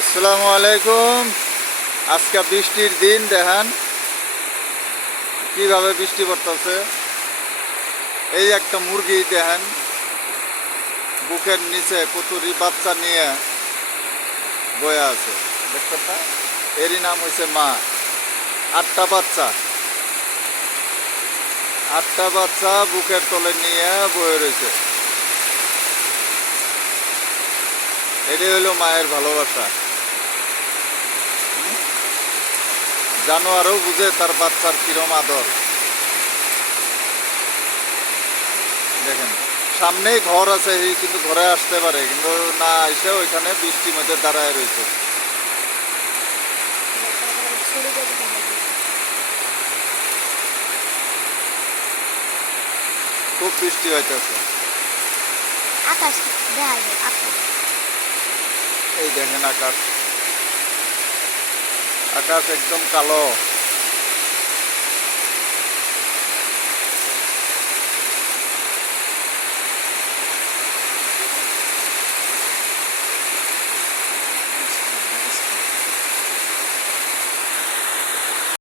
আসসালামু আলাইকুম। আজকে বৃষ্টির দিন, দেখেন কিভাবে বৃষ্টি পড়তেছে। এই একটা মুরগি দেখেন বুকের নিচে কতুরি বাচ্চা নিয়ে বয়ে আছে, দেখছেন না? এরই নাম হয়েছে মা। আটটা বাচ্চা, আটটা বাচ্চা বুকের তলে নিয়ে বয়ে রয়েছে। এটাই হলো মায়ের ভালোবাসা। জানোয়ারও বুঝে তার বাচ্চার কিরম আদর। দেখেন সামনেই ঘর আছে, কিন্তু ঘরে আসতে পারে, কিন্তু না এসে ওইখানে বৃষ্টির মধ্যে দাঁড়ায় রয়েছে। খুব বৃষ্টি হইতেছে। আকাশ দেখা যায় আকাশ। এই দেখেন আকাশ, আকাশ একদম কালো।